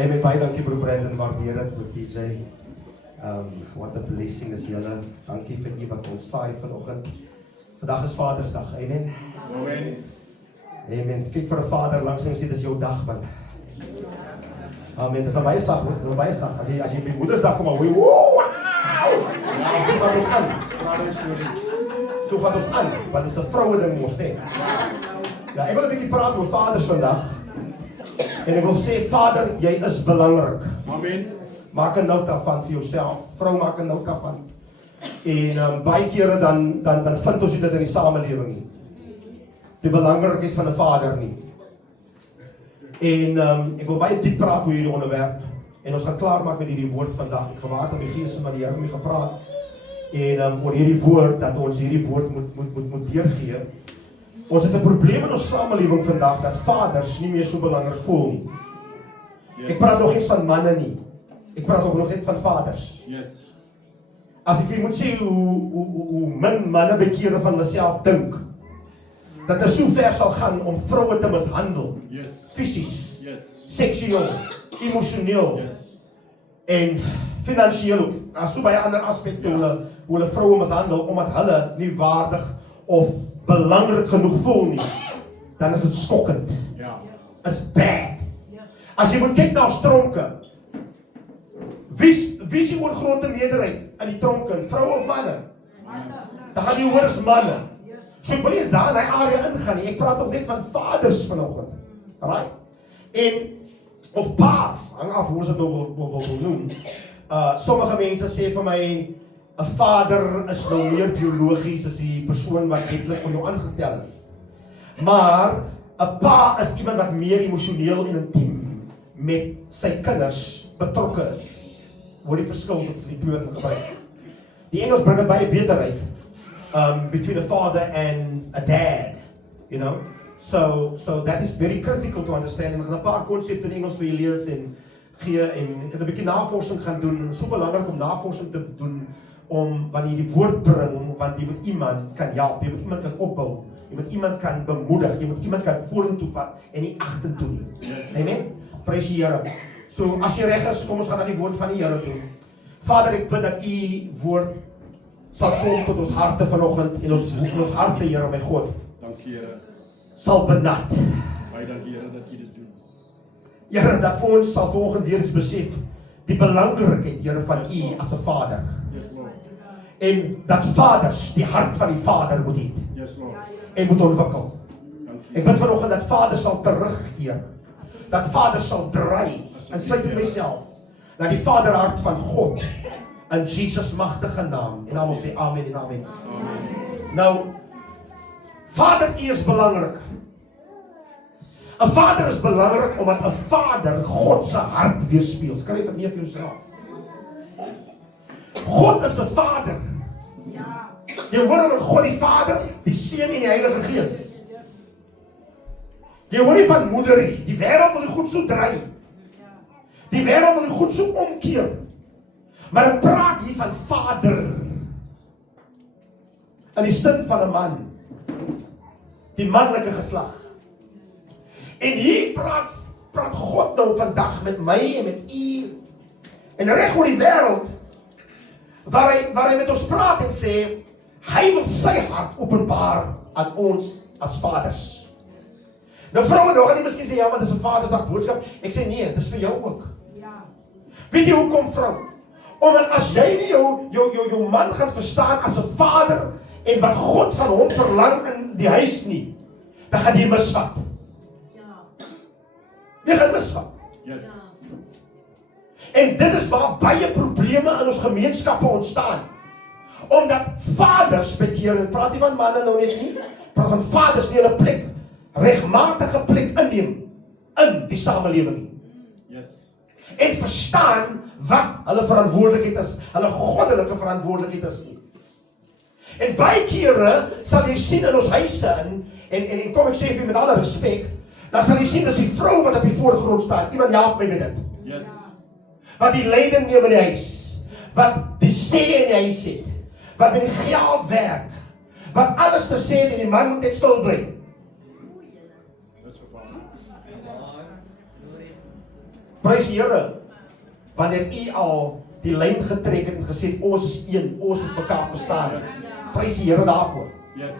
Amen, baie dankie broer Brandon, waardeer dit met DJ. What a blessing is julle. Dankie vir u wat ons saai vanoggend. Vandag is Vadersdag, amen. Amen. Amen. Kyk vir 'n vader langs hom sê dis jou dag man. Amen. Dis 'n baie sag, hoor. Dis 'n baie sag. As jy by Moedersdag kom, hoor, wow! So gaan ons aan. So gaan ons aan, want dit is 'n vroue ding mos, nee. Ja, ek wil 'n bietjie praat oor vaders vandag. En ek wil sê, Vader, jy is belangrik. Amen. Maak 'n noot daarvan vir jouself. Vrou, maak 'n noot daarvan. En baie kere dan vind ons dit in die samelewing nie. Die belangrikheid van 'n vader nie. En ek wil baie diep praat oor hierdie onderwerp. En ons gaan klaar maak met hierdie woord vandag. Ek gewaar om die Gees met die Here mee gepraat. En oor hierdie woord, dat ons hierdie woord moet deurgee. Ons het 'n probleem in ons samelewing vandag, dat vaders nie meer so belangrik voel nie. Ek praat nog nie van manne nie. Ek praat nog net van vaders. Yes. As ek vir moet sê hoe min manne bekere van hulle self dink, dat dit so ver sal gaan om vroue te mishandel. Yes. Fisies, Yes. seksueel, emosioneel Yes. en finansiëel ook. Daar's so baie ander aspekte hoe hulle vroue mishandel omdat hulle nie waardig of belangrik genoeg voel nie. Dan is dit skokkend. Ja. Is bad. As jy moet kyk na ons tronke, wie is die oorgrote meerderheid in die tronke, vroue of manne? Dan gaan jy hoor is manne. So ek wil nie eens daar in die area ingaan nie. Ek praat nog net van vaders vanoggend. Right? En of paas, hang af hoe ons dit wil noem. Sommige mense sê vir my 'n vader is nou meer biologies as die persoon wat wetlik oor jou aangestel is. Maar 'n pa is iemand wat meer emosioneel en intiem met sy kinders betrokke is. Hoor die verskil wat die twee gebruik. Die Engels bring dit baie beter uit. Between a father and a dad, you know. So that is very critical to understand. En ek gaan 'n paar konsepte in Engels vir julle lees en gee en ek het 'n bietjie navorsing gaan doen. Dit is so belangrik om navorsing te doen om wanneer jy die woord bring, want jy moet iemand kan help, jy moet iemand kan opbou, jy moet iemand kan bemoedig, jy moet iemand kan vorentoe vat en nie agtertoe nie. Amen. Prys die Here. So as jy reg is, kom ons gaan na die woord van die Here toe. Vader, ek bid dat u woord sal kom tot ons harte vanoggend en ons harte, Here, my God, Dankie Here. sal benat. Baie dankie Here dat U dit doen. Here, dat ons sal vanoggend weer eens besef die belangrikheid, Here, van u as 'n vader. Yes Lord. En dat vaders die hart van die vader moet hê Yes Lord. en moet ontwikkel. Dankie. Ek bid vanoggend dat vaders sal terugkeer. Dat vaders sal draai, en sluit in myself, na die vaderhart van God, in Jesus magtige naam. En almal sê amen en amen. Amen. Nou, vader, u is belangrik. 'n Vader is belangrik omdat 'n vader God se hart weerspieël. Skryf dit neer vir jouself. God is 'n vader. Jy hoor van God die Vader, die Seun en die Heilige Gees. Jy hoor nie van moederie. Die wêreld wil die goed so draai. Die wêreld wil die goed so omkeer. Maar ek praat hier van vader. In die sin van 'n man. Die manlike geslag. En hier praat God nou vandag met my en met u. En reg oor die wêreld, waar hy met ons praat en sê, hy wil sy hart openbaar aan ons as vaders. Nou vroue nog, en nie miskien sê, ja, maar dit is 'n Vadersdag boodskap. Ek sê nee, dit is vir jou ook. Weet jy hoekom, vrou? Omdat as jy nie jou man gaan verstaan as 'n vader en wat God van hom verlang in die huis nie, dan gaan jy misvat. Jy gaan misvat. Yes. En dit is waar baie probleme in ons gemeenskappe ontstaan. Omdat vaders bekeer, en praat nie van manne nou net nie, praat van vaders die hulle plek, regmatige plek inneem in die samelewing. Yes. En verstaan wat hulle verantwoordelikheid is, hulle goddelike verantwoordelikheid is nie. En baie kere sal jy sien in ons huise en kom ek sê vir jy met alle respek, dan sal jy sien dis die vrou wat op die voorgrond staan. Iemand help my met dit. Yes. Wat die leiding neem in die huis, wat die sê in die huis het, wat met die geld werk, wat alles te sê het en die man moet net stil bly. Prys die Here. Wanneer u al die lyn getrek het en gesê ons is een, ons moet mekaar verstaan. Prys die Here daarvoor. Yes.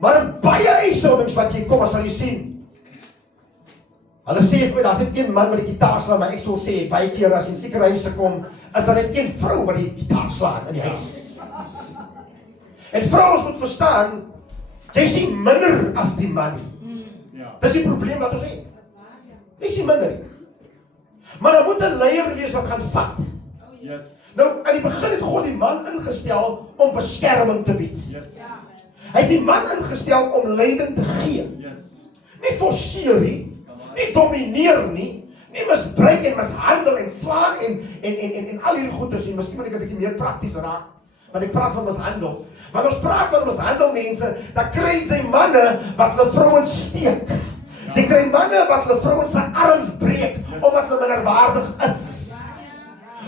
Maar in baie huishoudings wat jy kom, as sal jy sien. Hulle sê vir my, daar's net een man wat die gitaar slaan, maar ek sal sê, baie keer as jy in sekere huise kom, is daar net een vrou wat die gitaar slaan in die huis. En vrouens moet verstaan, jy is nie minder as die man nie. Ja. Dis die probleem wat ons het. Jy is nie minder nie. Maar daar moet 'n leier wees wat gaan vat. Yes. Nou, aan die begin het God die man ingestel om beskerming te bied. Yes. Hy het die man ingestel om leiding te gee. Yes. Nie forceer nie domineer nie misbruik en mishandel en slaan en al hierdie goeders nie. Miskien moet ek 'n bietjie meer prakties raak, want ek praat van mishandel. Want ons praat van mishandel mense, dan kry jy manne wat hulle vrouens steek. Jy kry manne wat hulle vrouens se arms breek, omdat hulle minderwaardig is.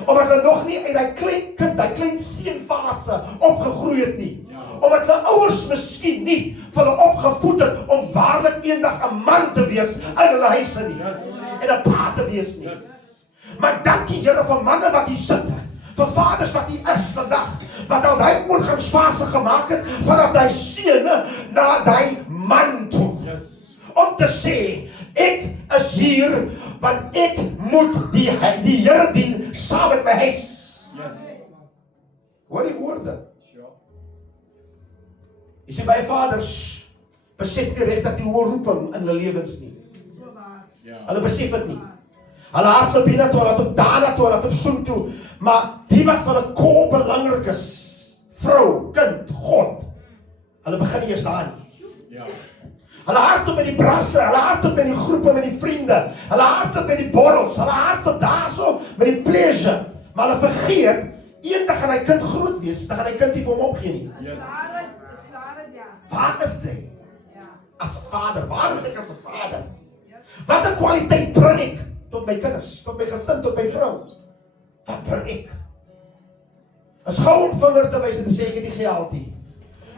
Omdat hulle nog nie uit daai klein kind, daai klein seunfase opgegroei het nie. Omdat hulle ouers miskien nie vir hulle opgevoed het om waarlik eendag 'n man te wees in hulle huise nie. En 'n pa te wees nie. Maar dankie Here vir manne wat hier sit. Vir vaders wat hier is vandag, wat al daai oorgangsfase gemaak het vanaf daai seun na daai man toe. Om te sê, ek is hier want ek moet die Here dien saam met my huis. Hoor die woorde. Jy sê baie vaders besef nie regtig die hoë roeping in hulle lewens nie. Hulle besef dit nie. Hulle hardloop hiernatoe, hulle op daarna toe, hulle op soen toe, maar die wat vir hulle kol belangrik is, vrou, kind, God, hulle begin nie eens daar nie. Hulle hardloop met die brasse, hulle hardloop met die groepe, met die vriende, hulle hardloop met die borrels, hulle hardloop daarso met die pleasure, maar hulle vergeet, eendag gaan hy kind groot wees, dan gaan hy kind nie vir hom opgee nie. Waar is hy? As 'n vader, waar is ek as 'n vader? Wat 'n kwaliteit bring ek tot my kinders, tot my gesin, tot my vrou? Wat bring ek? Is gou om vinger te wys en te sê ek het nie geld nie.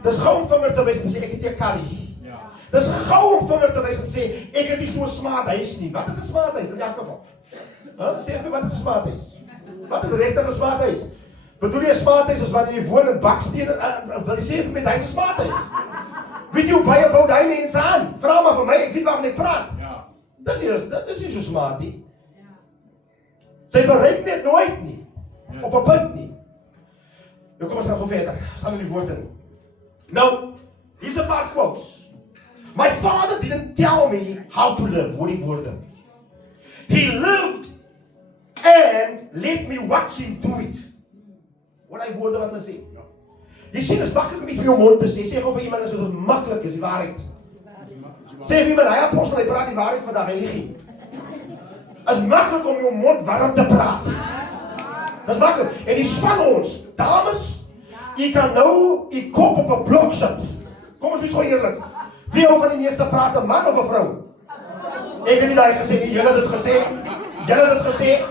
Dis gou om vinger te wys en te sê ek het nie 'n karrie. Dis gou om vinger te wys en te sê ek het nie so 'n smart huis nie. Wat is 'n smart huis in elk geval? Sê my wat is 'n smart huis? Wat is regtig 'n smart huis? Bedoel jy 'n smart huis is wanneer jy woon in baksteen wil jy sê met hy's 'n smart huis? Weet jy hoe baie bou daai mense aan? Vra maar vir my, ek weet waarvan ek praat. Dis nie so smart nie. Sy bereik net nooit nie. Op 'n punt nie. Nou kom ons gaan verder. Gaan in die woord in. Nou, hier's 'n paar quotes. My father didn't tell me how to live. Hoor die woorde. He lived and let me watch him do it. Hoor die woorde wat hulle sê. Jy sien, is maklik om iets van jou mond te sê. Sê gou vir iemand as dit maklik is, die waarheid. Sê vir iemand, hy apostel, hy praat die waarheid vandag, hy lieg nie. Is maklik om jou mond warm te praat. Dis maklik. En die span ons, dames, jy kan nou jy kop op 'n blok sit. Kom ons wees so eerlik. Wie hou van die meeste praat, 'n man of 'n vrou? Ek het nie daai gesê nie, julle het dit gesê. Julle het dit gesê.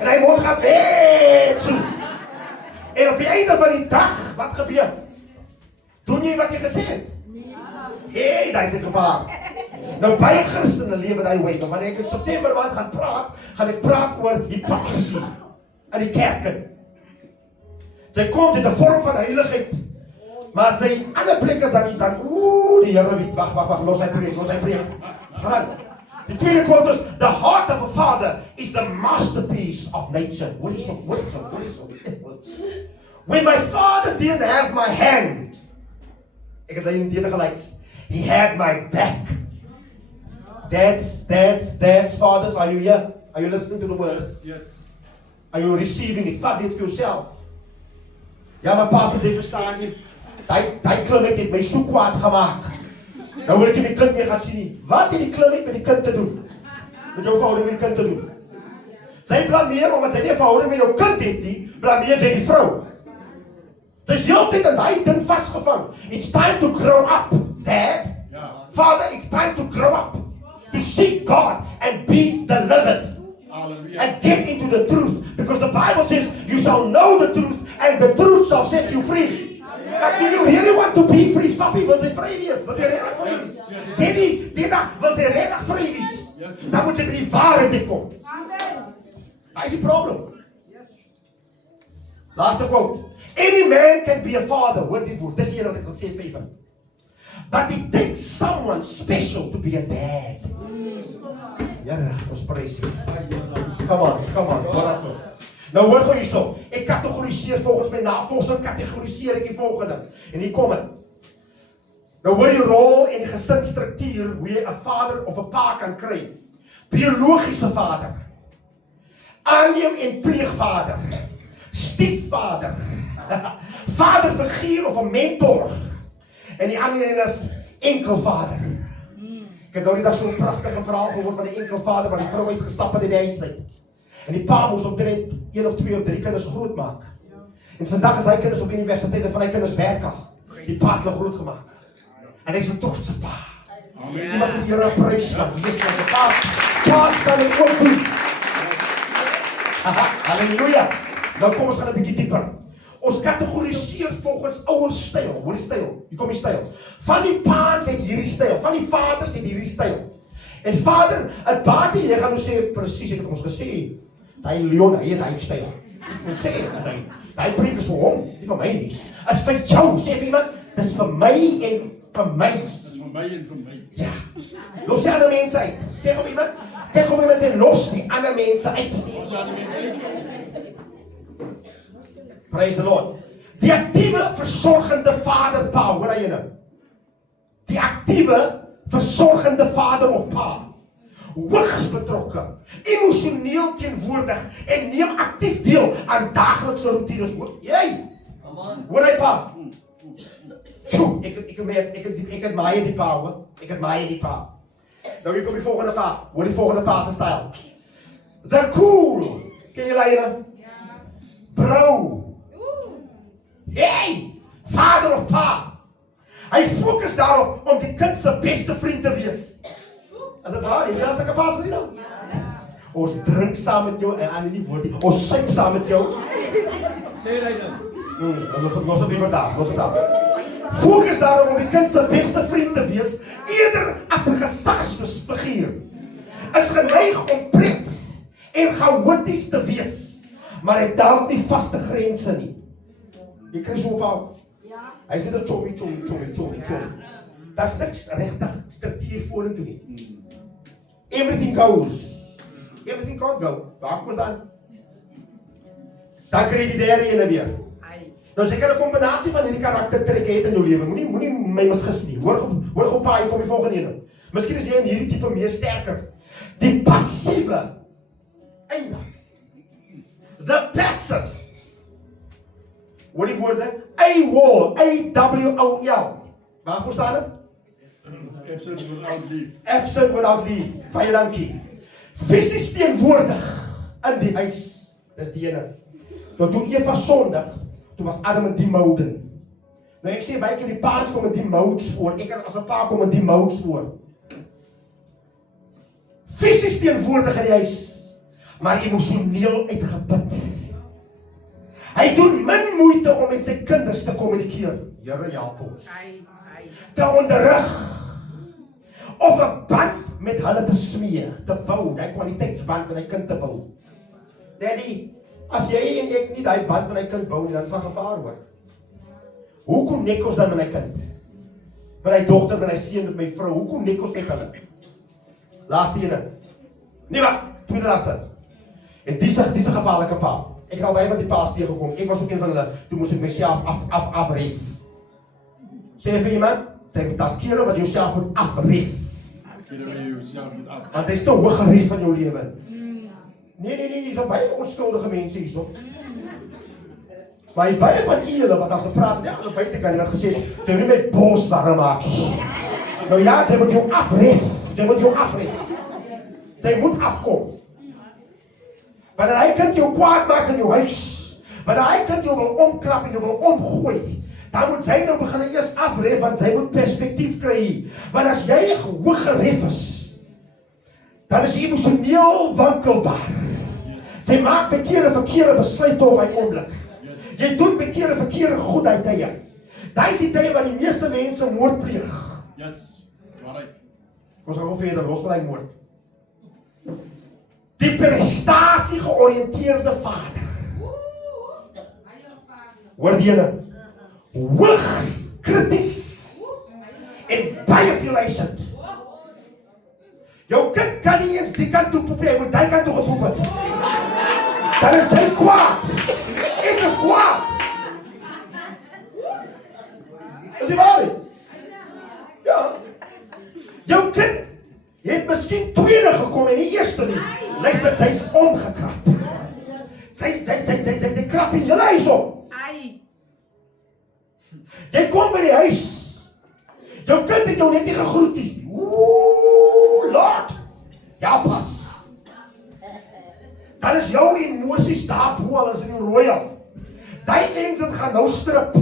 En hy mond gaan net so. En op die einde van die dag, wat gebeur? Doen jy wat jy gesê het? Hey, daar is 'n gevaar. Nou baie Christene lewe daai way, maar wanneer ek in September maand gaan ek praat oor hipocrisie in die kerke. Sy kom in 'n vorm van heiligheid, maar sy ander plek is dan die Here weet, wag, los hy preek. Gaan. Die tweede quote is, the heart of a father is the masterpiece of nature. What is it? When my father didn't have my hand, ek het daai teen gelyks. He had my back. Dads, fathers, are you here? Are you listening to the word? Yes. Are you receiving it? Vat dit vir jouself. Ja, maar pastor, jy verstaan nie. Daai kliniek het my so kwaad gemaak. Nou wil ek nie my kind meer gaan sien nie. Wat het die kliniek met die kind te doen? Met jou verhouding met die kind te doen? Sy blameer omdat sy nie 'n verhouding met jou kind het nie, blameer sy die vrou. Dis heeltyd in daai ding vasgevang. It's time to grow up, Dad. Father, it's time to grow up. To seek God and be delivered. And get into the truth. Because the Bible says, you shall know the truth and the truth shall set you free. But do you really want to be free? Papi, wil sy vry wees? Wil jy regtig vry wees? Daddy, wil sy regtig vry wees? Dan moet jy by die waarheid kom. is die probleem. Laaste quote. Any man can be a father. Hoor die woord. Dis hier wat ek gesê het vir julle. But it takes someone special to be a dad. Ja, ons prys. Come on, hoor daarso. Nou hoor gou hierso. Ek kategoriseer volgens my navorsing kategoriseer ek die volgende. En hier kom dit. Nou hoor die rol en die gesinsstruktuur hoe jy 'n vader of 'n pa kan kry. Biologiese vader. Aanneem en pleegvader. Stiefvader. Vaderfiguur of 'n mentor. En die ander een is enkelvader. Ek het nou die dag so 'n pragtige verhaal gehoor van 'n enkelvader wat die vrou uitgestap het in die huis uit. En die pa moes omtrent 1 of 2 of 3 kinders grootmaak. En vandag is hy kinders op universiteit en van hy kinders werk al. Die pa het hulle groot gemaak. En hy is 'n trotse pa. Iemand moet die Here prys maar wees wat die pa kan dit ook doen. Halleluja. Nou kom ons gaan 'n bietjie dieper. Ons kategoriseer volgens ouers styl. Hoor die styl. Hier kom die styl. Van die pa's het hierdie styl. Van die vaders het hierdie styl. En vader, het baie jy gaan nou sê presies ek het ons gesê. Daai Leon, hy het hy styl. Sê as hy. Daai preek is vir hom, nie vir my nie. As vir jou, sê vir iemand, dis vir my en vir my. Dis vir my en vir my. Ja. Los die ander mense uit. Sê op iemand, kyk op iemand sê los die ander mense uit. Praise the Lord. Die aktiewe versorgende vader, pa, hoor hy nou? Die aktiewe versorgende vader of pa. Hoogs betrokke, emosioneel teenwoordig en neem aktief deel aan daaglikse routines. Jy! Hoor hy pa? Tjoe, ek het maaie die pa, hoor. Ek het maaie die pa. Nou hier kom die volgende pa. Hoor die volgende pa se styl. The cool. Ken jy hulle? Ja. Bro. Hey, vader of pa. Hy fokus daarop om die kind se beste vriend te wees. As dit waar, jy as ek pas sien nou. Ons drink saam met jou en aan die woordie. Ons suip saam met jou. Sê hy dan. Los het weer daar. Fokus daarop om die kind se beste vriend te wees, eerder as 'n gesagsfiguur. Is geneig om pret en chaoties te wees, maar hy dalk nie vaste grense nie. Jy kry so op. Ja. Hy sê dit chommy. Daar's niks regtig struktuur vorentoe nie. Everything goes. Everything can't go. Waar kom dan? Dan kry jy die derde ene weer. Nou seker 'n kombinasie van hierdie karaktertrekke het in jou lewe. Moenie my misgis nie. Hoor gou pa, hier kom die volgende een. Miskien is jy in hierdie tipe meer sterker. Die passiewe. Eina. The passive. Hoor die woorde? A-W-O-L. Waar staan dit? Absent without leave. Absent without leave. Baie dankie. Fisies teenwoordig in die huis. Dis die ene. Nou toe Eva sondig, toe was Adam in die mouden. Nou ek sê baie keer die pa's kom in die modes voor. Ek as 'n pa kom in die modes voor. Fisies teenwoordig in die huis, maar emosioneel uitgeput. Hy doen min moeite om met sy kinders te kommunikeer. Here help ons. Te onderrig of 'n band met hulle te smee, te bou, daai kwaliteitsband met hy kind te bou. Daddy, as jy en ek nie daai band met hy kind bou nie, dan sal gevaar hoor. Hoe connect ons dan met hy kind? Met hy dogter, met hy seun, met my vrou, hoe connect ons met hulle? Laaste ene. Nee, wag, tweede laaste. En dis 'n gevaarlike pa. Ek het al baie van die pa's teëgekom. Ek was ook een van hulle. Toe moes ek myself afref. Sê vir iemand, jy moet askere wat jouself moet afref. Want jy is te hoog gerief van jou lewe. Nee, jy is al baie onskuldige mense hierso. Maar hy is baie van julle wat al gepraat het, ja, so buite kan jy wat gesê, jy moet nie met bos warm maak. Nou ja, jy moet jou afref. Jy moet afkom. Wanneer hy kan jou kwaad maak in jou huis, wanneer hy kan jou wil omklap en jou wil omgooi, dan moet jy nou begin eers afref, want jy moet perspektief kry. Want as jy hoog geref is, dan is jy emosioneel wankelbaar. Jy maak verkeerde besluite op hy oomblik. Jy doen verkeerde goed uit tye. Daai is die tye waar die meeste mense moord pleeg. Yes, waarheid. Ons gaan verder, los van hy moord. Die prestasie georiënteerde vader. Hoor jy nou? Hoogs krities en baie veel eisend. Jou kind kan nie eens die kant toe poep, hy moet die kant toe gepoep het. Dan is hy kwaad. Ek is kwaad. Is die waarheid? Ja. Jou kind het miskien tweede gekom en die eerste nie. Luister, hy is omgekrap. Sy krap in julle huis om. Jy kom by die huis. Jou kind het jou net nie gegroet nie. Oeh, Lord. Ja, pas. Dan is jou emosies daar bo, al is in die royal. Die engine gaan nou strip.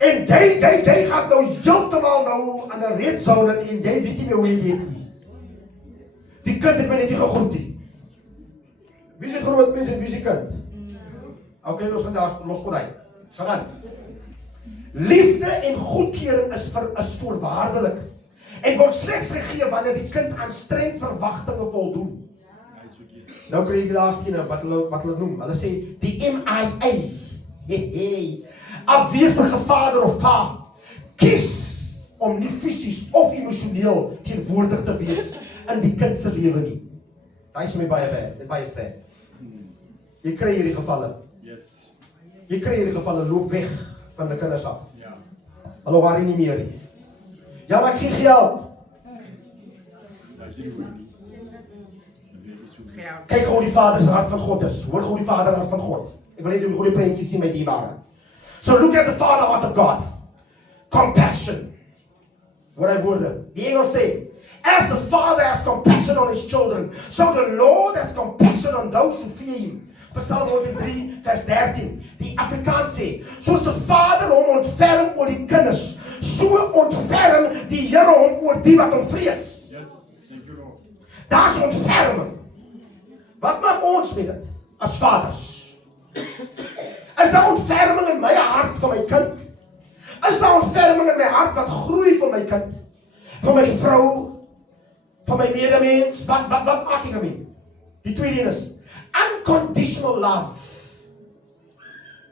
En jy gaan nou heeltemal nou aan 'n red zone en jy weet nie meer hoe jy weet nie. Die kind het my net nie gegroet nie. Wie is die groot mens en wie is die kind? Okay, los van hy. Gaan aan. Liefde en goedkeuring is voorwaardelik en word slegs gegee wanneer die kind aan streng verwagtinge voldoen. Nou kry jy die laaste een wat hulle noem. Hulle sê die MIA. Hey. Afwesige vader of pa kies om nie fisies of emosioneel teenwoordig te wees in die kind se lewe nie. Dit is my baie sad. Jy kry hierdie gevalle. Yes. Jy kry hierdie gevalle loop weg van die kinders af. Ja. Hulle worry nie meer nie. Ja, maar ek gee geld. Daar is nie goed nie. Kyk hoe die Vader se hart van God is. Hoor hoe die Vader hart van God. Ek wil net 'n goeie prentjie sien met die ware. So look at the Father heart of God. Compassion. Wat hy woorde. Die Engels sê, as a father has compassion on his children, so the Lord has compassion on those who fear him. Psalm 103 vers 13. Die Afrikaans sê, soos 'n vader hom ontferm oor die kinders, so ontferm die Here hom oor die wat hom vrees. Yes, thank you Lord. Daar's ontferming. Wat maak ons met dit as vaders? Is daar ontferming in my hart vir my kind? Is daar ontferming in my hart wat groei vir my kind? Vir my vrou? Vir my medemens? Wat maak ek daarmee? Die tweede is unconditional love.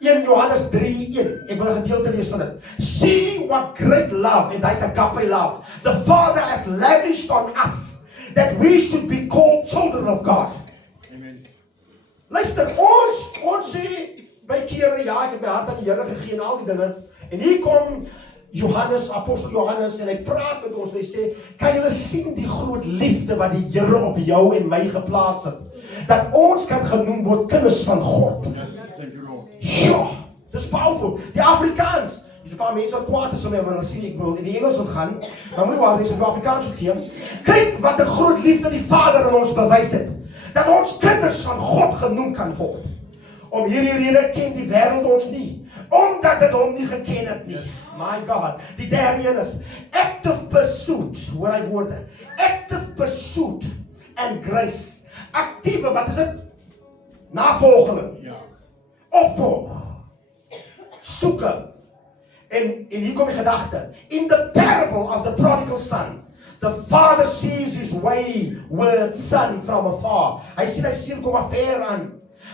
1 Johannes 3:1. Ek wil 'n gedeelte lees van dit. See what great love, and that's agape love, the Father has lavished on us, that we should be called children of God. Amen. Luister, ons sê by kere, ja, ek het my hart aan die Here gegee en al die dinge. En hier kom Johannes, apostel Johannes, en hy praat met ons en hy sê, kan julle sien die groot liefde wat die Here op jou en my geplaas het? Dat ons kan genoem word kinders van God. Yes, thank you Lord. Ja, dis powerful. Die Afrikaans, dis 'n paar mense wat kwaad is om my, maar hulle sien ek wil in die Engels wil gaan, dan moet jy waar dis in Afrikaans ook gee. Kyk wat 'n groot liefde die Vader in ons bewys het. Dat ons kinders van God genoem kan word. Om hierdie rede ken die wêreld ons nie, omdat dit hom nie geken het nie. My God. Die derde een is active pursuit. Hoor hy woorde. Active pursuit and grace. Aktiewe, wat is dit? Navolging. Ja. Opvolg. Soeke. En hier kom die gedagte. In the parable of the prodigal son, the father sees his wayward son from afar. Hy sien kom af ver aan.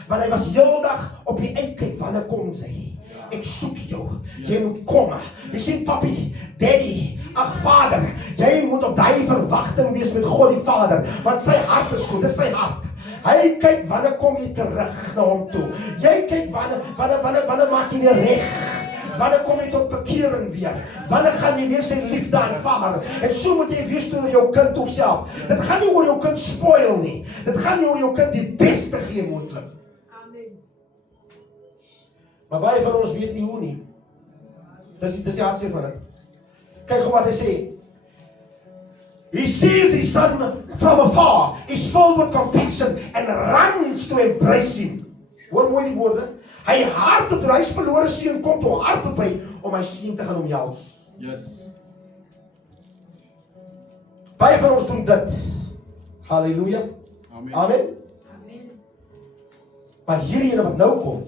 Want hy was heeldag op die uitkyk, wanneer kom sy? Ek soek jou, jy moet kom. Jy sien papi, daddy, ag vader, jy moet op daai verwagting wees met God die Vader, want sy hart is so, dis sy hart. Hy kyk wanneer kom jy terug na hom toe. Jy kyk wanneer maak jy weer reg. Wanneer kom jy tot bekering weer? Wanneer gaan jy weer sy liefde aanvaar? En so moet jy wees oor jou kind ook self. Dit gaan nie oor jou kind spoil nie. Dit gaan nie oor jou kind die beste gee moontlik. Maar baie van ons weet nie hoe nie. Dis die hartseer van dit. Kyk hoe wat hy sê. He sees his son from afar, is filled with compassion and runs to embrace him. Hoor mooi die woorde. Hy hardop, hy is verlore seun, kom toe hardop by om hy seun te gaan omhels. Yes. Baie van ons doen dit. Halleluja. Amen. Amen. Maar hierdie ene wat nou kom,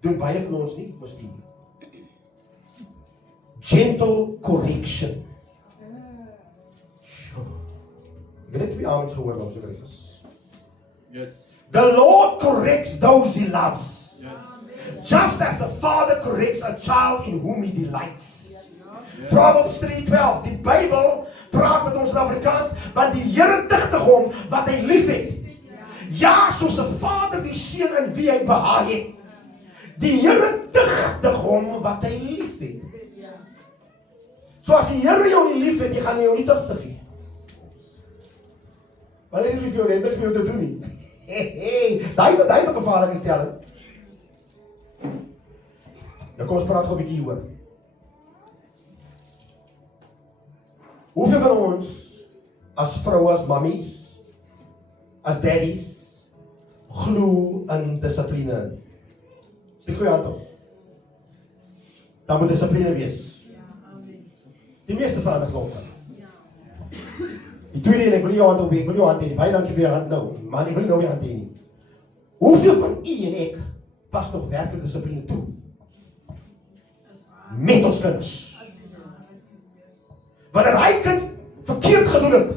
doen baie van ons nie, miskien. Gentle correction. Ek het net 2 amens gehoor waar ons reg is. Yes. The Lord corrects those he loves. Yes. Just as the father corrects a child in whom he delights. Yes. Proverbs 3:12. Die Bybel praat met ons in Afrikaans, want die Here digtig hom wat hy liefhet. Ja, soos 'n vader die seun in wie hy behaag het. Die Here digtig hom wat hy liefhet. So as die Here jou nie liefhet, jy gaan jou nie digtig nie. Maar as jy lief jou net, niks meer te doen nie. Daai is 'n gevaarlike stelling. Nou kom ons praat gou 'n bietjie hieroor. Hoeveel van ons as vroue, as mammies, as daddies glo in dissipline? Steek goeie hand op. Daar moet dissipline wees. Die meeste sal anders loop. Die tweede en ek wil jou hand op, ek wil jou hand hê. Baie dankie vir jou hand nou, maar ek wil nou jou hand hê nie. Hoeveel van u en ek pas nog werklik dissipline toe? Met ons kinders. Wanneer hy kind verkeerd gedoen het,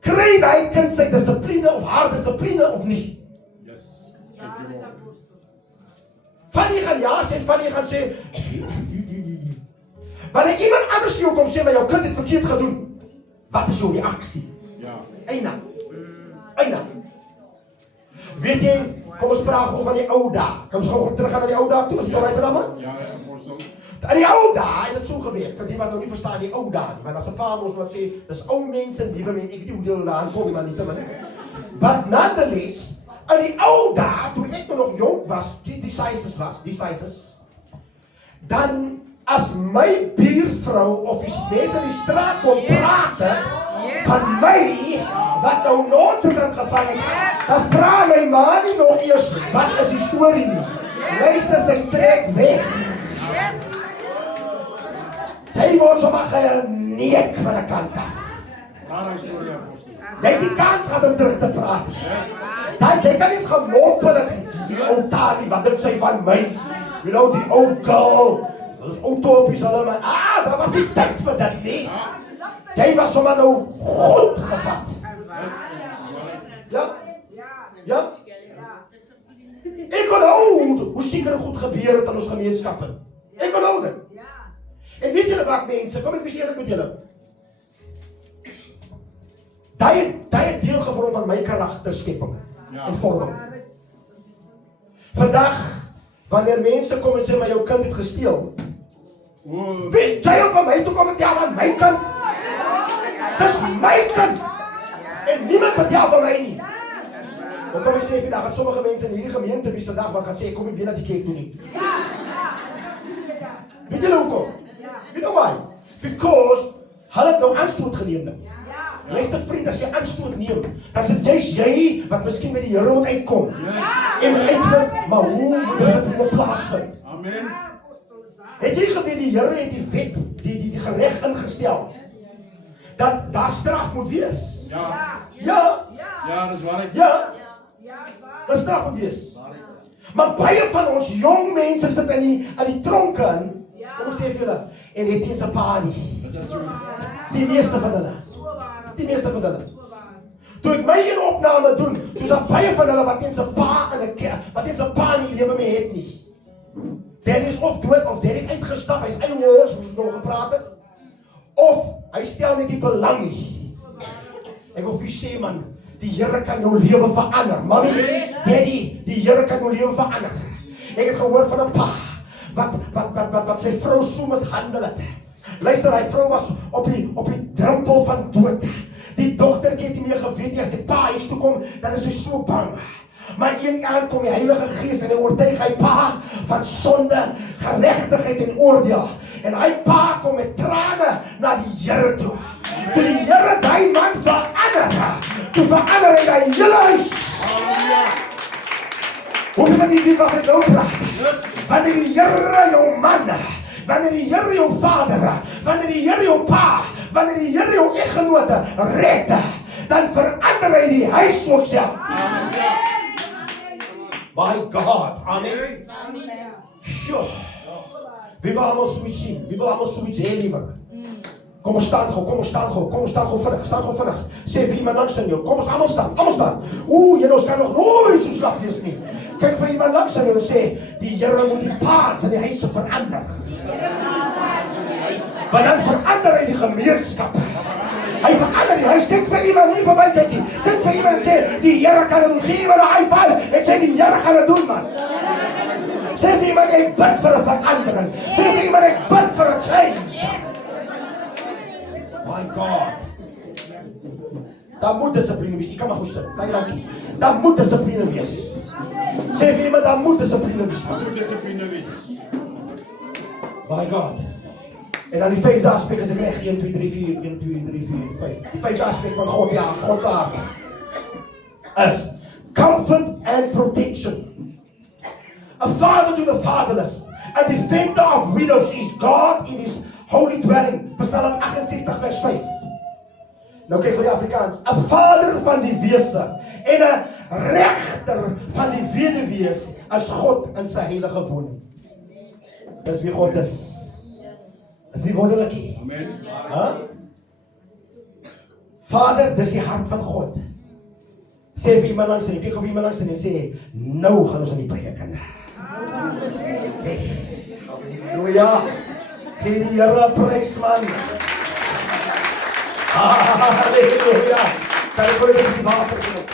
kry hy kind sy dissipline of haar dissipline of nie? Yes. Thank you, Lord. Van jy gaan ja sê en van jy gaan sê wanneer iemand anders jou kom sê maar jou kind het verkeerd gedoen, wat is jou reaksie? Ja. Eina. Weet jy, kom ons praat oor van die ou dae. Kom ons gou terug gaan na die ou dae toe, as dit reg is, dames? Ja, apostel. In die ou dae het dit so gewerk, vir die wat nou nie verstaan die ou dae nie, want as 'n paar ons wat sê, dis ou mense en nuwe mense, ek weet nie hoe hulle daar aankom, maar nie te min. But nonetheless, in die ou dae, toe ek nog jong was, die sizes, dan as my buurvrou of die mense in die straat kom praat van my, wat nou nonsens aan gevang het, dan vra my ma nie nog eers, wat is die storie nie? Luister, sy trek weg. Sy word sommer geneek van 'n kant af. Daar is storie, apostel. Jy het die kans gehad om terug te praat. Jy kan eens gemoppel het, die ou Tani, wat dink sy van my? You know, die ou girl, dat is utopies hulle, maar dat was die tyd vir dit nie. Jy was sommer nou goed gevat. Ja? Ek onthou hoe seker goed gebeur het in ons gemeenskappe. Ek onthou dit. En weet julle wat mense, kom ek wees eerlik met julle. Daai het deel gevorm van my karakterskepping en vorming. Vandag, wanneer mense kom en sê maar jou kind het gesteel, wie jy op my toe kom en tel van my kind? Dis my kind. En niemand vertel van my nie. Dan kom ek sê vandag, dat sommige mense in hierdie gemeente wie vandag wat gaan sê, kom ek weer na die kerk toe nie. Weet julle hoekom? You know why? Because hulle het nou aanstoot geneem. Luister vriend, as jy aanstoot neem, dan is dit juist jy wat miskien met die Here moet uitkom. En moet uitvind, maar hoe moet dit plaasvind? Amen. Het jy geweet die Here het die wet, die gereg ingestel, dat daar straf moet wees? Ja. Ja, Ja, dis waar. ja, dat straf moet wees. Maar baie van ons jong mense sit in die tronke in, kom ek sê vir julle, en het nie eens 'n pa nie. Dit is so. Die meeste van hulle. Toe ek my een opname doen, soos dat baie van hulle wat eens 'n pa in 'n kerk, wat eens 'n pa in die lewe mee het nie. Dit is of dood of dit het uitgestap, hy's eie woord, soos ons nou gepraat het. Of hy stel net die belang nie. Ek wil vir u sê man, die Here kan jou lewe verander. Mami, daddy, die Here kan jou lewe verander. Ek het gehoor van 'n pa wat sy vrou so mishandel het. Luister, hy vrou was op die drempel van dood. Die dogtertjie het nie meer geweet nie, as die pa huis toe kom, dan is hy so bang. Maar een aand kom die Heilige Gees en hy oortuig hy pa van sonde, geregtigheid en oordeel. En hy pa kom met trane na die Here toe. Toe die Here daai man verander, toe verander hy die hele huis. Hoe kan die liefde van nou praat? Wanneer die Here jou man, wanneer die Here jou vader, wanneer die Here jou pa, wanneer die Here jou eggenote red, dan verander hy die huis ook self. My God, amen. Sure. Wie wil allemaal zoiets zien? Wie wil allemaal zoiets heel liever? Kom ons staan gou, kom ons staan gou vinnig, staan gou vinnig. Sê vir iemand langs aan jou, kom ons almal staan. Julle ons kan nog nooit so slap wees nie. Kyk vir iemand langs aan jou en sê, die Here moet die paards in die huise verander. Want dan verander hy die gemeenskap. Hy verander die huis. Kyk vir iemand, nie vir my kyk nie. Kyk vir iemand en sê, die Here kan dit doen. Gee iemand 'n high five en sê, die Here gaan dit doen, man. Sê vir iemand, ek bid vir 'n verandering. Sê vir iemand, ek bid vir 'n change. My God. Daar moet dissipline wees. Ek kan maar goed sit. Baie dankie. Daar moet dissipline wees. Sê vir iemand, daar moet dissipline wees. My God. En dan die 5de aspek is reg 1 2 3 4 1 2 3 4 5. Die 5de aspek van God, ja, God se hart is comfort and protection. A father to the fatherless, a defender of widows is God in his holy dwelling. Psalm 68 vers 5. Nou kyk vir die Afrikaans. 'n Vader van die wese en 'n regter van die weduwees is God in sy heilige woning. Dis wie God is. Is nie wonderlik nie? Amen. Huh? Vader, dis die hart van God. Sê vir iemand langs in, kyk of iemand langs in en sê, nou gaan ons aan die preek. Hey, halleluja. Gee die Here prys, man. Halleluja. Kan ek gou net die water kom?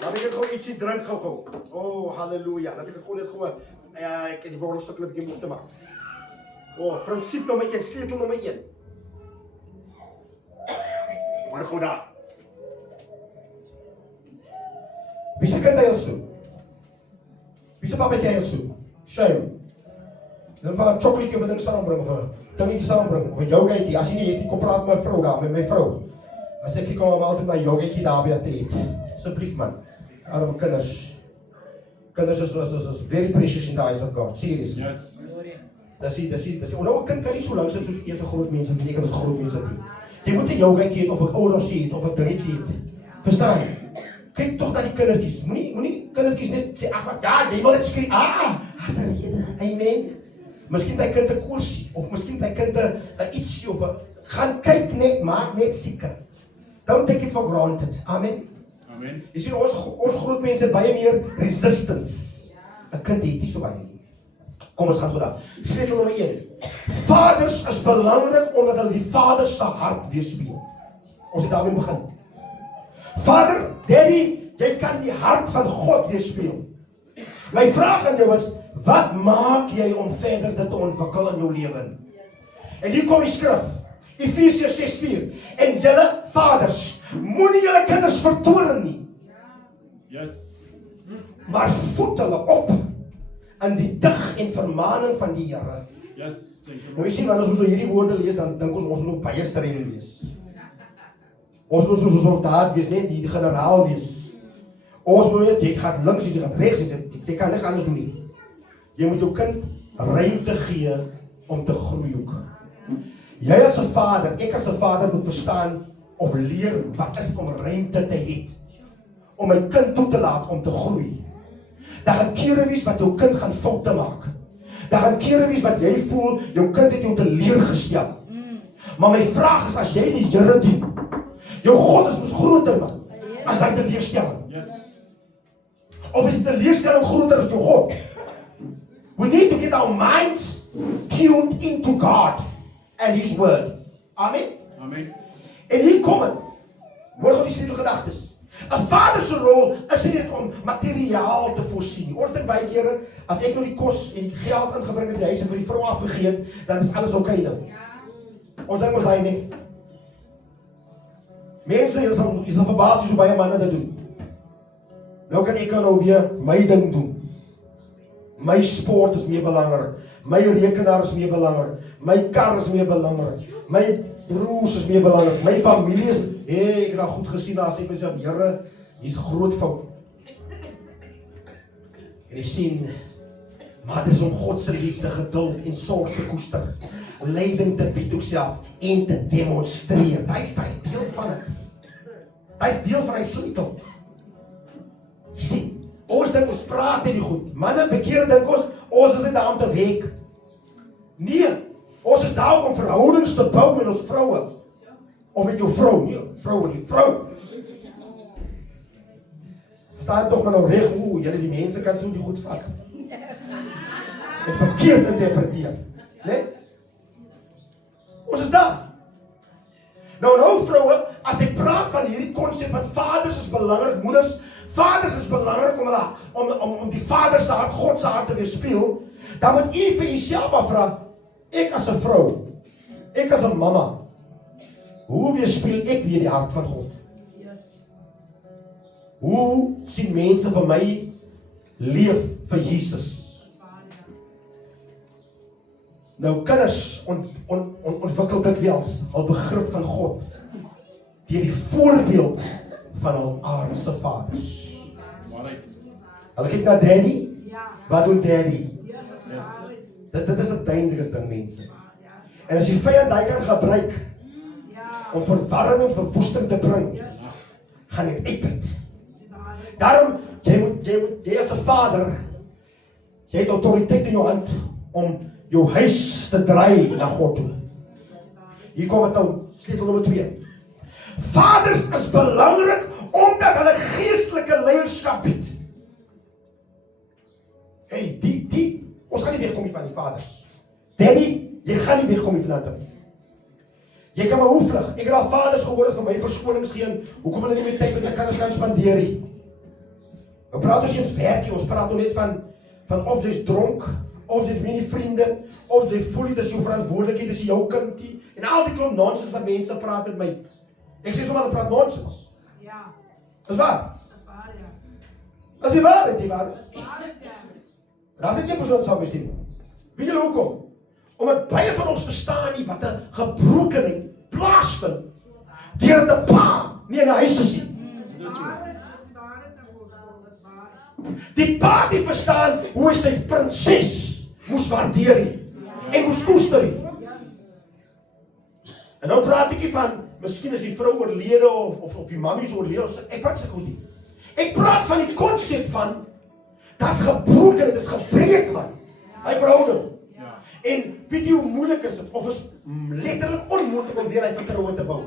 Laat ek gou ietsie drink gou. Oh, halleluja. Laat ek gou net gou ek het die borrelstuk 'n bietjie moet te maak. Oh, prinsip nommer 1, sleutel nommer 1. Maar gou daar. Wie se kind hy so? Wie se pappa jy so? Shame. Dan van 'n chocolaatjie wat ding saambring of 'n dingetjie saambring of 'n yoghurtjie. As jy nie het nie, kom praat met my vrou daar, met my vrou. As ek kom altyd my yoghurtjie daar by te eet. Asseblief man. Arme kinders. Kinders is very precious in the eyes of God. Seriously. Yes. Dis. Nou 'n kind kan nie so lank sit soos eers 'n groot mense beteken as groot mense nie. Jy moet 'n yoghurtjie eet of 'n orange eet of 'n dingetjie eet. Verstaan jy? Kyk tog na die kindertjies. Moenie kindertjies net sê ag wat daar, jy wil net skree. As 'n rede. Amen. Miskien hy kind 'n koersie of miskien hy kind 'n ietsie of 'n gaan kyk net, maak net seker. Don't take it for granted. Amen. Amen. Jy sien ons groot mense het baie meer resistance. 'n Kind het nie so baie nie. Kom ons gaan gou daar. Sleutel nommer 1. Vaders is belangrik omdat hulle die Vader se hart weerspieël. Ons het daarmee begin. Vader, Daddy, jy kan die hart van God weerspieël. My vraag aan jou is, wat maak jy om verder dit te ontwikkel in jou lewe? En hier kom die skrif. Efesiërs 6:4. En julle vaders, moenie julle kinders vertoorn nie. Yes. Maar voed hulle op in die dig en vermaning van die Here. Yes. Thank you. Nou jy sien, wanneer ons hierdie woorde lees, dan dink ons moet baie streng wees. Ons moet soos 'n soldaat wees, net die generaal wees. Ons moet weet, jy gaan links, jy gaan regs, jy kan niks anders doen nie. Jy moet jou kind ruimte gee om te groei ook. Jy as 'n vader, ek as 'n vader moet verstaan of leer wat is om ruimte te hê. Om my kind toe te laat om te groei. Daar gaan kere wees wat jou kind gaan foute maak. Daar gaan kere wees wat jy voel, jou kind het jou teleurgestel. Maar my vraag is, as jy die Here dien, jou God is mos groter man, as daai teleurstelling. Yes. Of is die teleurstelling groter as jou God? We need to get our minds tuned into God and His Word. Amen? Amen. En hier kom het. Hoor gou die sleutelgedagtes. 'n Vader se rol is nie net om materiaal te voorsien. Ons dink baie kere, as ek nou die kos en die geld ingebring het in die huis en vir die vrou afgegee het, dan is alles oké nou. Ons dink ons daai nie. Mense is al verbaas hoe baie manne dit doen. Nou kan ek nou weer my ding doen. My sport is meer belangrik. My rekenaar is meer belangrik. My kar is meer belangrik. My broers is meer belangrik. My familie is, ek het al goed gesien, daar sê myself, Here, hier's groot fout. En jy sien, maar dit is om God se liefde, geduld en sorg te koester. Leiding te bied ook self en te demonstreer. Hy is deel van dit. Hy is deel van hy sleutel. Jy sien, ons dink ons praat net die goed. Manne bekeer dink ons is net daar om te wek. Nee, ons is daar daar om verhoudings te bou met ons vroue. Of met jou vrou, nie vrou, die vrou. Staan toch maar nou recht, julle die mense kan so die goed vat. En verkeerd interpreteer. Nee? Ons is daar. Nou vroue, as ek praat van hierdie konsep van vaders is belangrik, moeders, vaders is belangrik om die vader se hart, God se hart te weerspieël, dan moet u vir jouself afvra, ek as 'n vrou, ek as 'n mamma, hoe weerspieël ek weer die hart van God? Hoe sien mense vir my leef vir Jesus? Nou kinders ontwikkel dikwels al begrip van God deur die voorbeeld van hul aardse vaders. Hulle kyk na daddy, wat doen daddy? Dit is 'n dangerous ding, mense. En as die vyand daai kan gebruik om verwarring en verwoesting te bring, gaan dit uit. Daarom, jy as 'n vader, jy het autoriteit in jou hand om jou huis te draai na God toe. Hier kom het nou, sleutel nommer 2. Vaders is belangrik omdat hulle geestelike leierskap bied. Hey, ons gaan nie wegkom nie van die vaders. Daddy, jy gaan nie wegkom nie van dat. Jy kan maar hoeflig. Ek het al vaders gehoor vir my verskonings gee, hoekom hulle nie meer tyd met hulle kinders kan spandeer nie. We praat ons eens werkie, ons praat nog net van of sy's dronk, of sy's nie vriende, of sy voel nie, dis jou verantwoordelikheid, dis jou kindie, en al die klomp nonsens wat mense praat met my. Ek sê sommer, hulle praat nonsens. Ja. Dis waar? Dis waar, ja. Dis nie waar, dit nie waar is. Ja. Daar is nie persoon saam bestem. Weet julle hoekom? Omdat baie van ons verstaan nie wat 'n gebrokenheid plaasvind deur 'n pa nie in 'n huis te sien. Die pa die verstaan hoe hy sy prinses moes waardeer en moes koester. En nou praat ek nie van, miskien is die vrou oorlede of die mammies oorlede, ek praat se goed nie. Ek praat van die konsep van, dat's gebroken, dit is gebreek man, hy verhouding. En weet jy hoe moeilik is het, of is letterlik onmoontlik om weer hy vertrouwe te bou.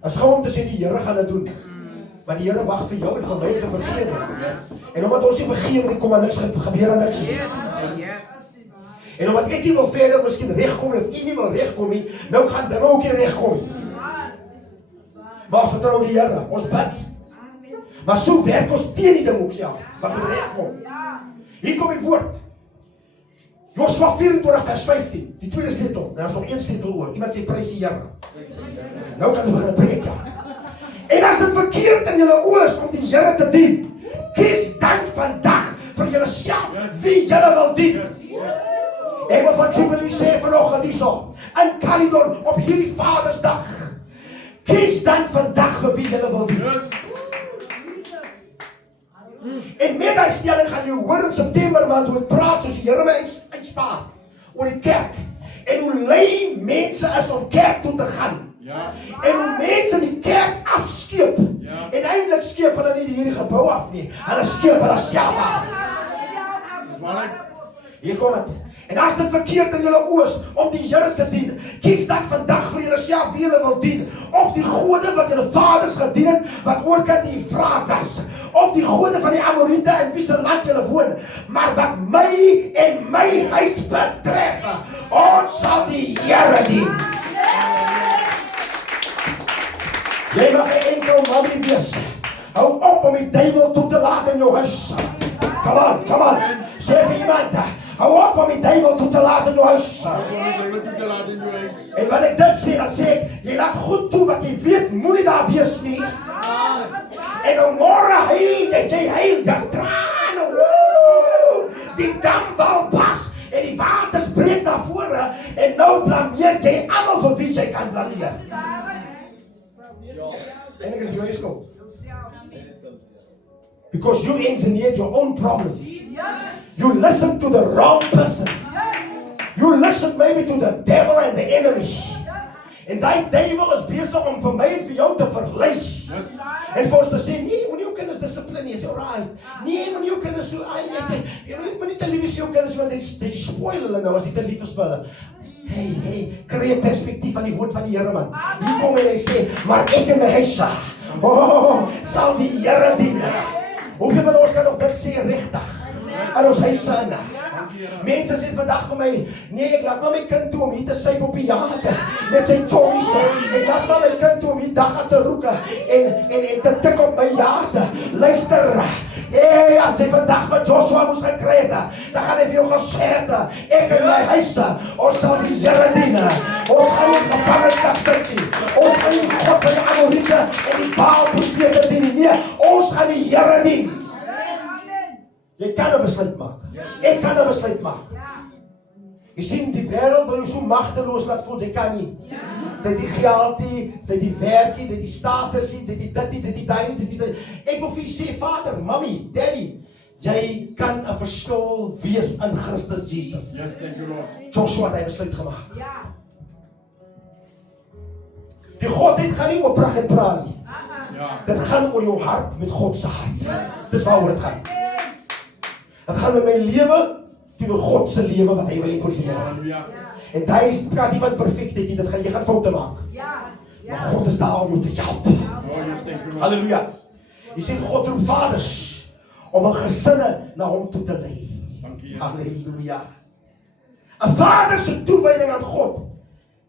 As gewoon om te sê, die Here gaan dit doen. Maar die Here wag vir jou en vir my om te vergewe. En omdat ons nie vergewe nie, kom maar niks gebeur en niks. En omdat ek nie wil verder miskien regkom, of ek nie wil regkom nie, nou gaan dinge ook nie regkom nie. Maar ons vertrou die Here, ons bid. Maar so werk ons teen die ding ook self, wat moet regkom. Hier kom die woord. Josua 24 vers 15, die tweede sleutel. Daar is nog een sleutel oor. Iemand sê prys die Here. Nou kan ons begin preek, ja. En as dit verkeerd in julle oë is om die Here te dien, kies dan vandag vir julleself wie julle wil dien. Ek van Jubilee sê vanoggend hierso, in Caledon op hierdie Vadersdag, kies dan vandag vir wie julle wil dien. En met die stelling gaan jy hoor in September maand hoe ek praat soos die Here my uitspaar oor die kerk. En hoe lei mense is om kerk toe te gaan. Ja. En hoe mense die kerk afskeep. Ja. En eintlik skeep hulle nie hierdie gebou af nie. Hulle skeep hulle self af. Hier kom het. En as dit verkeerd in julle oë is om die Here te dien, kies dan vandag vir julleself wie julle wil dien. Of die gode wat julle vaders gedien het, wat oorkant die Efraat was. Of die gode van die Amorite in wie se land julle woon. Maar wat my en my huis betref, ons sal die Here dien. Jy mag 'n enkel man nie wees. Hou op om die duiwel toe te laat in jou huis. Come on. Sê vir iemand, hou op om die duiwel toe te laat in jou huis. En wat ek dit sê, dan sê ek, jy laat goed toe wat jy weet, moenie daar wees nie. En nou môre jy heil, dis trane, woe! Die dam val pas, en die waters breek na vore, en nou blameer jy almal vir wie jy kan blameer. En ek is jou skuld. Because you engineered your own problems. You listened to the wrong person. You listened maybe to the devil and the enemy. En die duiwel is besig om vir my en vir jou te verlei. En vir ons te sê, nee, moenie jou kinders dissipline beter nie, is alright. Nee, moet nie jou kinders so, jy moet nie te lief is jou kinders, want jy spoil hulle nou, as jy te lief is vir hulle. Hey, kry 'n perspektief van die woord van die Here man. Hier kom hy sê, maar ek en my huis sal die Here dien. Hoeveel van ons kan nog dit sê regtig? En ons huise in. Mense sê vandag vir my, nee, ek laat maar my kind toe om hier te syp op die jate met sy chommies. Ek laat maar my kind toe om hier dag te roeke en te tik op my jate. Luister, as jy vandag van Joshua moes gekry het, dan gaan hy vir jou gesê het, ek en my huise, ons sal die Here dien. Ons gaan nie gevangenskap sit nie. Ons gaan nie God van die Amorite en die Baal profete dien nie. Nee, ons gaan die Here dien. Jy kan 'n besluit maak. Ek kan 'n besluit maak. Jy sien, die wêreld wil jou so magteloos laat voel, jy kan nie. Sy het die geld nie, sy het die werk nie, sy het die status nie, sy het die dit nie, sy het die daai nie, sy het die dit. Ek wil vir jy sê, Vader, Mommy, Daddy, jy kan 'n verskil wees in Christus Jesus. Yes, thank you, Lord. Joshua het hy besluit gemaak. Die Godheid gaan nie oor prag en praat nie. Dit gaan oor jou hart met God se hart. Dis waaroor dit gaan. Dit gaan met my lewe teenoor God se lewe wat hy wil hê ek moet lewe. Halleluja. En daai is praat nie van perfektheid nie, jy gaan foute maak. Maar God is daar om jou te help. Oh, yes, thank you, Lord. Halleluja. Jy sien, God roep vaders om 'n gesinne na hom toe te lei. Dankie, Here. Halleluja. 'n Vader se toewyding aan God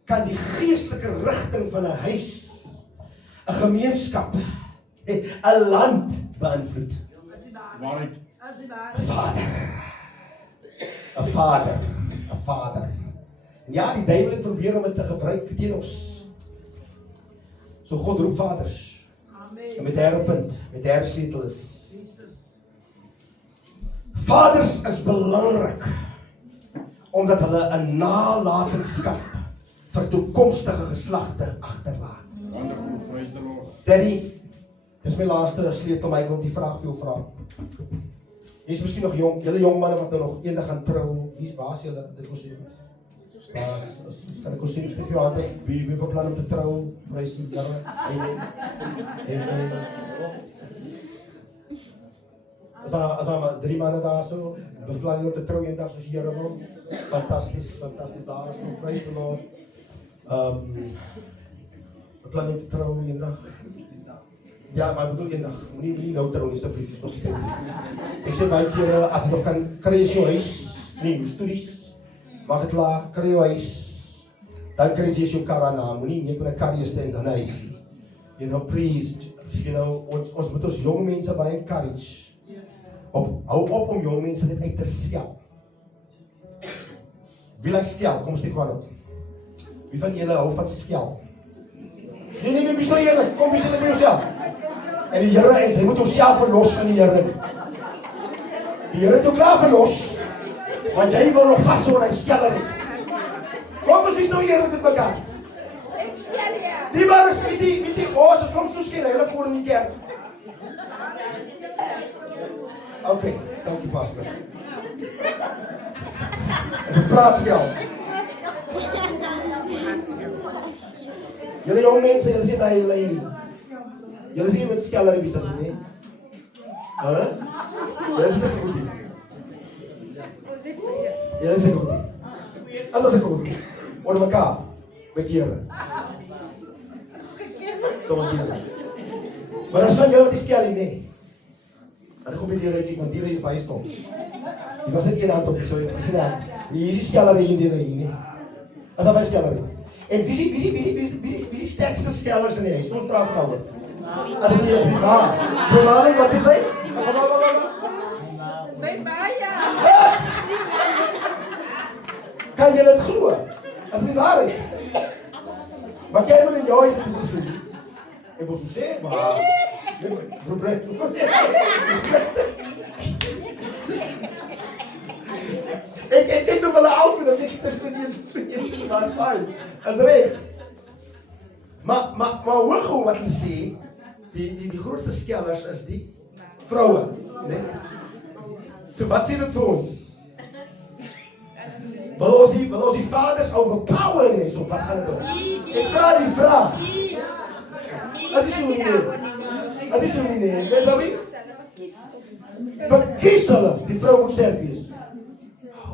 kan die geestelike rigting van 'n huis, 'n gemeenskap, 'n land beïnvloed. Waarheid. 'n Vader. Ja, die duiwel het probeer om dit te gebruik teen ons. So God roep vaders. En met derde punt, met derde sleutel is, vaders is belangrik omdat hulle 'n nalatenskap vir toekomstige geslagte agterlaat. Wonderful, praise the Lord. Daddy, dis my laaste sleutel, maar ek wil die vraag vir jou vra. Jy is miskien nog jong, julle jong manne wat nou nog eendag gaan trou. Wie's baas julle? Dit was jy. Kan ek ook sien vir jou hande, wie beplan om te trou? Prys die Here. Amen. As maar 3 maande daar so, beplan om te trou eendag soos die Here wil. Fantasties daar is nog, prys die Lord. Beplan om te trou eendag. Ja, maar bedoel eendag, moenie nou trou nie, asseblief, is nog nie tyd. Ek sê baie kere, as jy nog kan, kry jy jou huis, nie, jou studies, maak het klaar, kry jou huis, dan kry jy jou kar aan, moenie net met 'n kar eerste en dan 'n huis. You know, please, ons moet ons jong mense baie encourage. Hou op om jong mense net uit te skel. Wie like skel? Kom steek maar op. Wie van julle hou van skel? Nee, bes nou eerlik, kom bes net by jouself. En die Here, en jy moet jouself verlos van die Here. Die Here het jou klaar verlos, want jy wil nog vashou aan hy skellery. Kom ons is nou eerlik met mekaar. Ek skel hier. Die maar is met die ons kom so skien hele voor in die kerk. Okay, dankie pastor. Ek praat skel. Julle jong mense, julle sê daai lyn. Julle sien met skellery besig nie. Julle sê goed. Julle sê goed. As goed. Oor mekaar. Met Here. Kom aan Here. Maar as van julle wat skel nie. Dan kom die Here kyk, want die Here is baie stom. Die was net een hand op so het gesê. Hier is skellery in die lyn nie. As daar baie skellery. En wie sterkste skellers in die huis? Ons praat nou. As dit is nie waar. Probeer wat sê? Kan jy dit glo? As dit waar is. Maar kyk maar in jou huis het dit so. Ek wil so sê, maar probeer. Ek kyk nog wel 'n auto, dan kyk ek tussen die so maar fyn. As reg. Maar hoor wat hulle sê, die grootste skellers is die vroue, né? So wat sê dit vir ons? Wil ons die vaders overpower hê, so wat gaan dit doen? Ek vra die vraag. As is so nie. Dis al nie. Verkies hulle, die vrou moet sterk wees.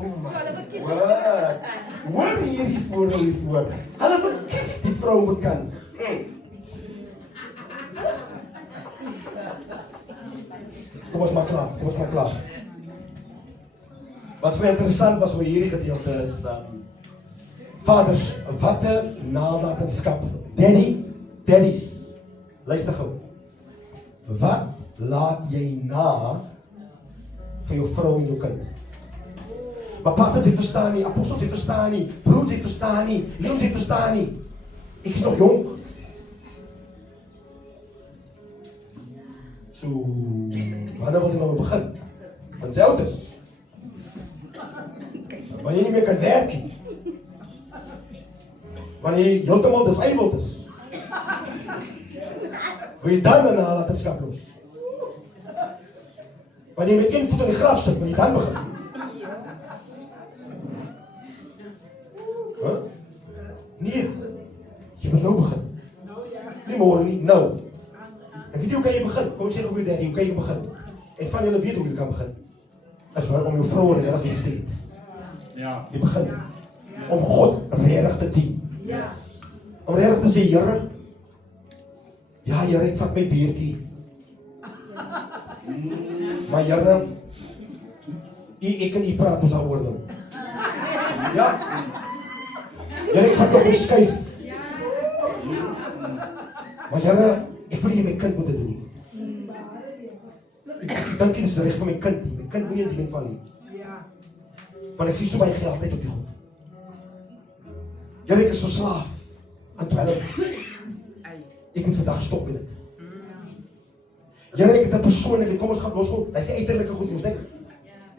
Oh So my hulle verkies om word. te staan. Hoor hierdie voor. Hulle verkies die vrou moet kan. Kom ons maar klaar. Wat vir my interessant was oor hierdie gedeelte is, vaders, wat 'n nalatenskap. Daddies, luister gou. Wat laat jy na vir jou vrou en jou kind? Maar pastors, jy verstaan nie, apostels, jy verstaan nie, broers, jy verstaan nie, leeuws, jy verstaan nie. Ek is nog jong. So, wanneer wil jy nou begin? Want jy oud is. Maar jy nie meer kan werk nie. Wanneer jy heeltemal disabled is. Wil jy dan 'n nalatenskap los? Wanneer jy met een voet in die graf sit, wil jy dan begin? Huh? Nee, jy moet nou begin. Nie môre nie, nou. En weet jy hoe kan jy begin? Kom ek sê hoe daddy, hoe kan jy begin? En van julle weet hoe jy kan begin. As waar om jou vrou regtig lief te hê. Ja. Jy begin om God regtig te dien. Om regtig te sê, Here, ja Here, ek vat my beertjie. Maar Here, ek en u praat ons daaroor nou. Ja. Here, ek vat nog 'n skuif. Maar Here, ek wil nie my kind moet doen nie. Ek dink dit is reg vir my kind nie. My kind moet nie in die ding val nie. Want ek gee so baie geld uit op die God. Here, ek is verslaaf aan 12. Ek moet vandag stop met dit. Here, ek het 'n persoonlike, kom ons gaan los. Hy sê uiterlike goed, ons dink.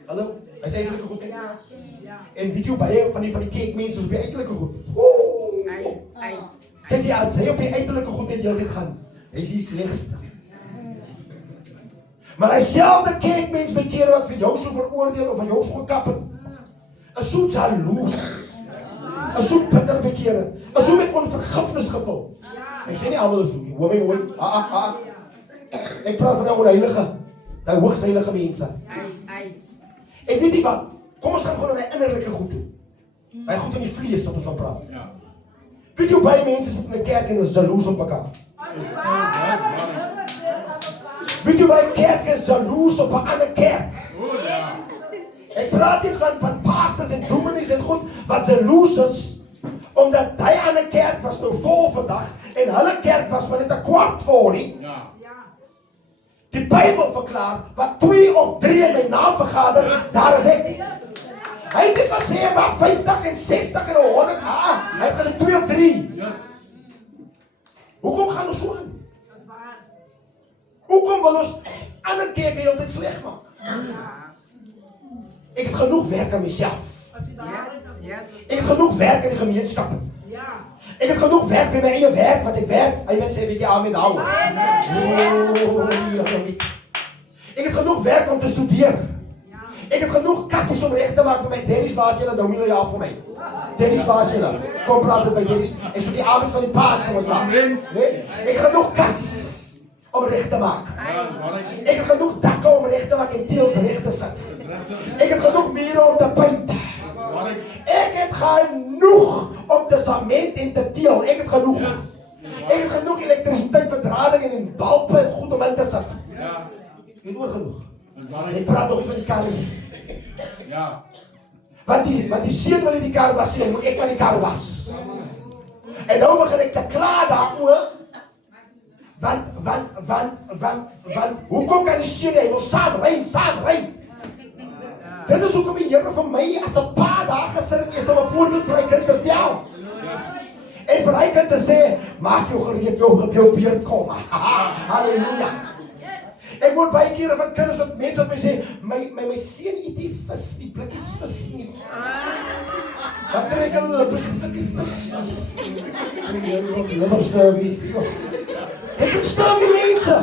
Hallo? Hy sê uiterlike goed. En weet jy baie van die kerkmense is op die uiterlike goed. Kyk jy aan, hy op die uiterlike goed net die hele tyd gaan. Hy is die slegste. Maar hy selfde kerkmens by kere wat vir jou so veroordeel of van jou so gekap het. Is so jaloes. Is so bitter by kere. Is so met onvergifnis gevul. Ek sê nie almal is so nie. Hoor my mooi. Ek praat van die heilige. Die hoogste heilige mense. En weet jy wat? Kom ons gaan gewoon na die innerlike goed toe. Die goed van die vlees wat ons van praat. Ja. Weet jy hoe baie mense sit in die kerk en is jaloes op mekaar? Weet jy hoe baie kerk is jaloes op 'n ander kerk? Ek praat nie van pastors en dominees en goed wat jaloes is omdat die ander kerk was nou vol vandag en hulle kerk was maar net 'n kwart vol nie. Ja. Die Bybel verklaar wat 2 of 3 in my naam vergader, daar is ek. Hy het dit gesê maar 50 en 60 en 100. Hy het hulle 2 of 3. Yes. Hoekom gaan ons so aan? Hoekom wil ons ander kerke heeltyd sleg maak? Ek het genoeg werk aan myself. Ek het genoeg werk in die gemeenskap. Ek het genoeg werk by my eie werk wat ek werk. Hy moet sê weet jy aan met hou. Ek het genoeg werk om te studeer. Ek het genoeg kassies om reg te maak by my Dennis Vasela, nou wil jy help vir my. Dennis Vasela, kom praat dit by Dennis. Ek soek die avond van die paard vir ons laat. Nee, ek het genoeg kassies om reg te maak. Ek het genoeg dakke om reg te maak en teels reg te sit. Ek het genoeg mure om te paint. Ek het genoeg om te sement en te teel. Ek het genoeg. Ek het genoeg elektrisiteit, bedrading en balpe en goed om in te sit. Ek het ook genoeg. Ek praat nog eens van die kar nie. Ja. Want die seun wil nie die kar was, dan moet ek maar die kar was. En nou begin ek te kla daaroor. Want hoekom kan die seun, hy wil saam ry. Dit is hoekom die Here vir my as 'n pa daar gesit het, eers om 'n voorbeeld vir hy kind te stel. En vir hy kind te sê, maak jou gereed, jou beurt kom. Halleluja. Ek word baie kere van kinders wat mense wat my sê, my seun eet die vis, die blikkies vis nie. Wat trek hulle presies die vis? Ek verstaan die mense.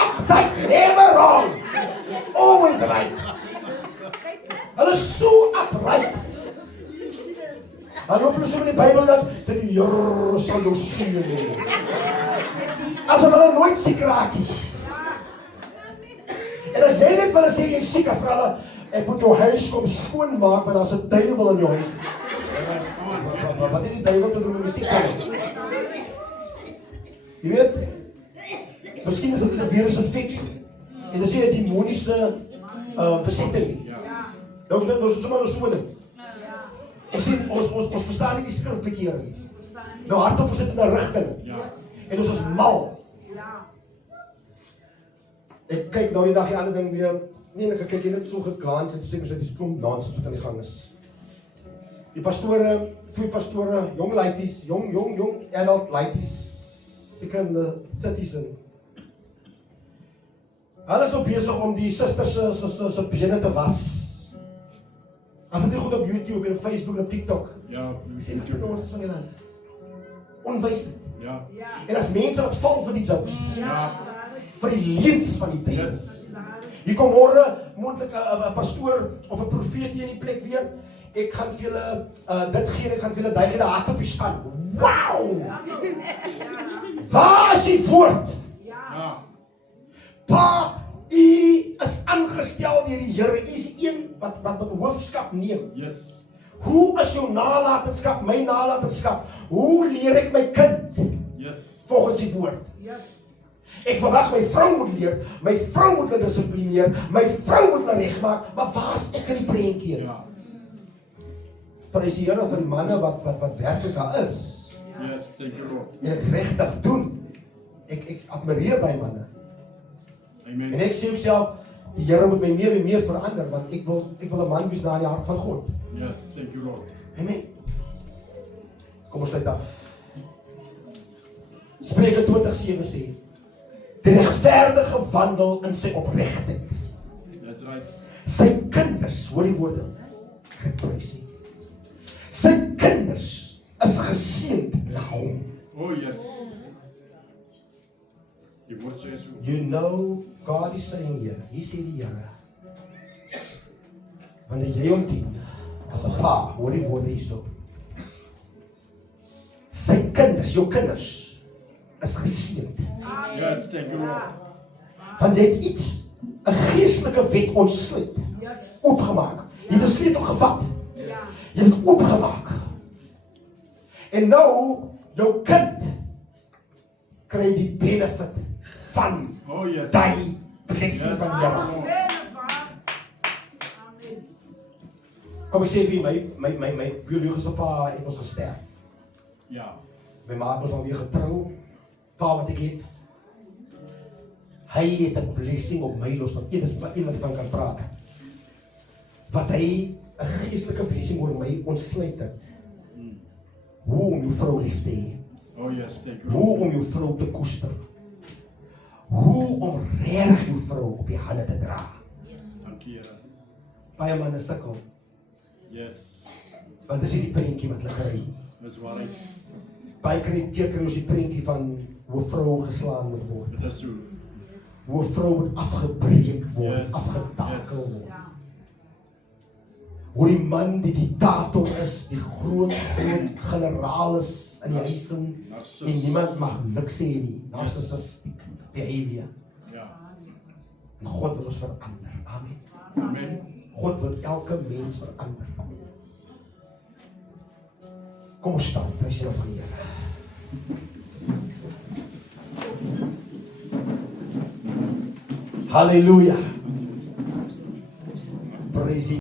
Uptight, never wrong. Always right. Hulle is so upright. Dan loop hulle so in die Bybel dat sê die Here sal jou seën. As hulle nooit siek raak nie. En as jy net vir hulle sê jy is siek, dan vra hulle, ek moet jou huis kom skoonmaak, want daar's 'n duiwel in jou huis. Wat het die duiwel te doen met die siek? Jy weet, miskien is dit 'n virusinfeksie. En dis 'n demoniese besetting. Nou ons is sommer so ding. Ons sien, ons verstaan nie die skrif bekeer nie. Nou hardop ons dit in 'n rigting. En ons is mal. Ek kyk nou die dag die ander ding weer. Nee, ek kyk net so geglans en sê mens dit is klomp nonsens wat aan die gang is. Die pastore, twee pastore, jong laities, jong adult laities, seker in die 30's in. Hulle is nou besig om die susters se bene te was. As dit nie goed op YouTube en op Facebook en op TikTok. Ja, Ek sê, wat doen ons van die land? Onwysend. ja, En as mense wat val vir die jokes, ja, vir die leuns van die tyd. yes, Hier kom môre moontlik 'n pastoor of 'n profeet hier in die plek weer. Ek gaan vir julle dit gee en ek gaan vir julle duig in die hart op die span. Wow! Waar is die woord? ja, Pa, u is aangestel deur die Here. U is een wat met hoofskap neem. yes, Hoe is jou nalatenskap, my nalatenskap? Hoe leer ek my kind yes, volgens die woord? Ek verwag my vrou moet leer, my vrou moet hulle dissiplineer, my vrou moet hulle regmaak, maar waar is ek in die prentjie? ja, Prys die Here vir die manne wat werklik daar is. yes, thank you Lord. En ek regtig doen. Ek admireer daai manne. Amen. En ek sê self, die Here moet my meer en meer verander, want ek wil 'n man wees na die hart van God. Yes, thank you Lord. Amen. Kom ons sluit af. Spreuke 20:7 sê, die regverdige wandel in sy opregtheid. That's right. Sy kinders, hoor die woorde, geprys nie. Sy kinders is geseënd na hom. Oh yes. Die woord sê so. You know, God is saying hier sê die Here, wanneer jy hom dien, as 'n pa, hoor die woorde hierso. Sy kinders, jou kinders, is geseënd. Yes, thank you Lord. Want jy het iets, 'n geestelike wet ontsluit, oopgemaak. Jy het 'n sleutel gevat. Jy het dit oopgemaak. En nou, jou kind kry die benefit van Oh yes. die blessing van die Here. Kom ek sê vir my biologiese pa het ons gesterf. Ja, My ma het ons alweer getrou. Pa wat ek het. Hy het 'n blessing op my los, want is maar iemand van kan praat. Wat hy 'n geestelike blessing oor my ontsluit het. Hoe om jou vrou lief te hê. oh yes, thank you Hoe Lord. om jou vrou te koester. Hoe om reg jou vrou op die hande te dra. Dankie Here. Baie manne sukkel, Yes, want dis nie die prentjie wat hulle kry nie. dis waar hy. Baie keer kry ons die prentjie van hoe 'n vrou geslaan moet word. Dit is so. Hoe 'n vrou moet afgebreek word, Yes. afgetakel Yes. word. Hoe die man die diktator is, die groot generaal is in die huis en niemand mag niks sê nie. Narcissistic behavior. Ja, En God wil ons verander. Amen. amen. God wil elke mens verander. Kom ons staan, prys die naam van die Here. Halleluja. Prys die